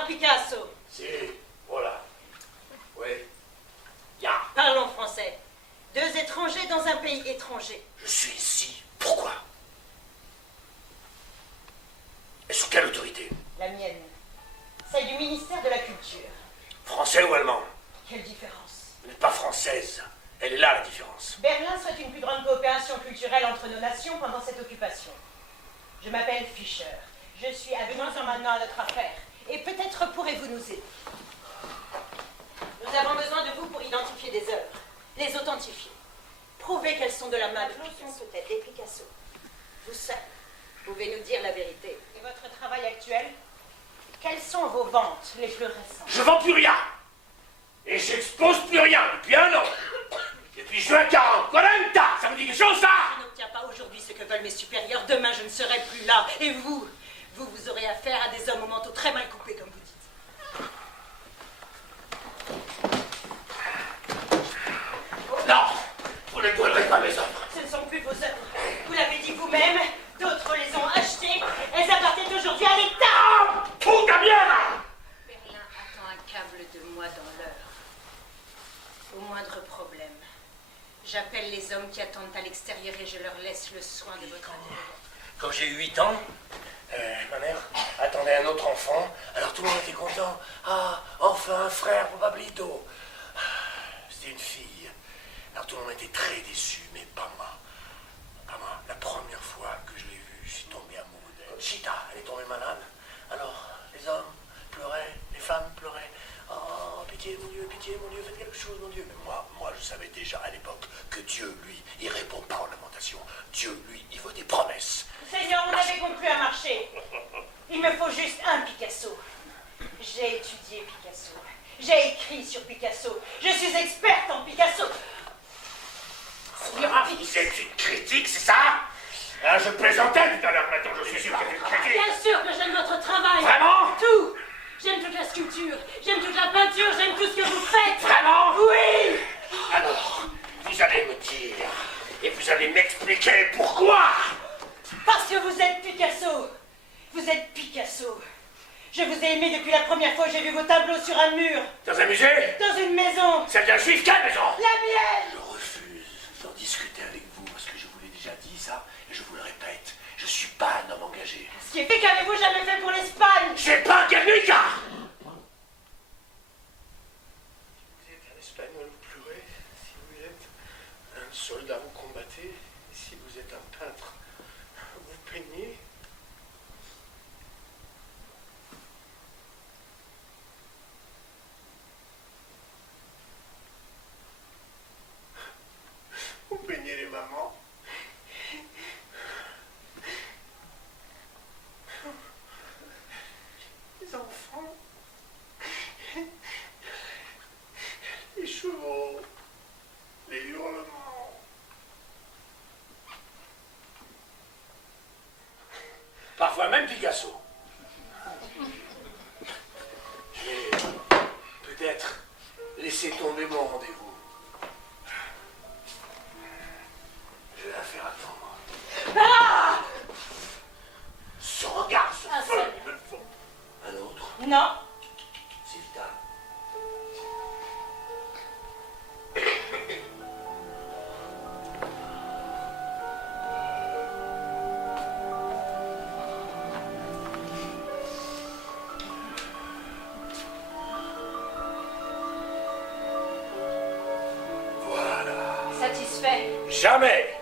voir Picasso. Si, voilà. Oui. Ya. Parlons français. Deux étrangers dans un pays étranger. Je suis ici. Pourquoi? Et sous quelle autorité? La mienne. Celle du ministère de la Culture. Français ou allemand? Quelle différence? Vous n'êtes pas française. Elle est là, la différence. Berlin souhaite une plus grande coopération culturelle entre nos nations pendant cette occupation. Je m'appelle Fischer. Je suis avec moi maintenant à notre affaire. Et peut-être pourrez-vous nous aider. Nous avons besoin de vous pour identifier des œuvres, les authentifier, prouver qu'elles sont de la main de Picasso, peut-être des Picasso. Vous seul pouvez nous dire la vérité. Et votre travail actuel? Quelles sont vos ventes les plus récentes? Je vends plus rien. Et j'expose plus rien depuis un an. Depuis juin 40. Colenta, ça vous dit quelque chose, ça? Je n'obtiens pas aujourd'hui ce que veulent mes supérieurs. Demain, je ne serai plus là. Et vous aurez affaire à des hommes au manteau très mal coupé, comme vous dites. Non, vous ne brûlerez pas mes œuvres. Ce ne sont plus vos œuvres. Vous l'avez dit vous-même. D'autres les ont achetées. Elles appartiennent aujourd'hui à l'État. Tout à bien. Berlin attend un câble de moi dans l'heure. Au moindre problème, j'appelle les hommes qui attendent à l'extérieur et je leur laisse le soin de votre amour. Quand j'ai eu 8 ans, ma mère attendait un autre enfant, alors tout le monde était content. Ah, enfin un frère pour Pablito. C'était une fille. Alors tout le monde était très déçu, mais pas moi. Pas moi. La première fois que je l'ai vue, je suis tombé amoureux d'elle. Chita, elle est tombée malade. Alors, les hommes pleuraient, les femmes pleuraient. Oh, pitié mon Dieu, faites quelque chose, mon Dieu. Mais moi, je savais déjà à l'époque que Dieu, lui, il répond pas aux lamentations. Dieu, lui, il veut des promesses. Seigneur, on avait conclu un marché. Il me faut juste un Picasso. J'ai étudié Picasso. J'ai écrit sur Picasso. Je suis experte en Picasso. Ah, vous êtes une critique, c'est ça? Ah, je plaisantais tout à l'heure, maintenant je suis sûr que c'est une critique. Bien sûr que j'aime votre travail. Vraiment? Tout. J'aime toute la sculpture. J'aime toute la peinture. J'aime tout ce que vous faites. Vraiment? Oui. Alors, vous allez me dire, et vous allez m'expliquer pourquoi? Parce que vous êtes Picasso. Vous êtes Picasso. Je vous ai aimé depuis la première fois que j'ai vu vos tableaux sur un mur. Dans un musée? Dans une maison. Celle d'un juif, quelle maison? La mienne. Je refuse d'en discuter avec vous, parce que je vous l'ai déjà dit ça, et je vous le répète, je suis pas un homme engagé. Ce qui fait qu'avez-vous jamais fait pour l'Espagne? J'ai pas un Guernica! Si vous êtes un Espagnol, vous pleurez. Si vous êtes un soldat, vous combattez. Et si vous êtes un peintre, vous peignez. Vous peignez les mamans. Les enfants. Les chevaux. Les hurlements. Parfois même Picasso. Je vais peut-être laisser tomber mon rendez-vous. Je vais la faire attendre. Ah! Ce regard, ce Un feu, seul. il me le faut. Un autre, Non. c'est vital. Voilà. Satisfait. Jamais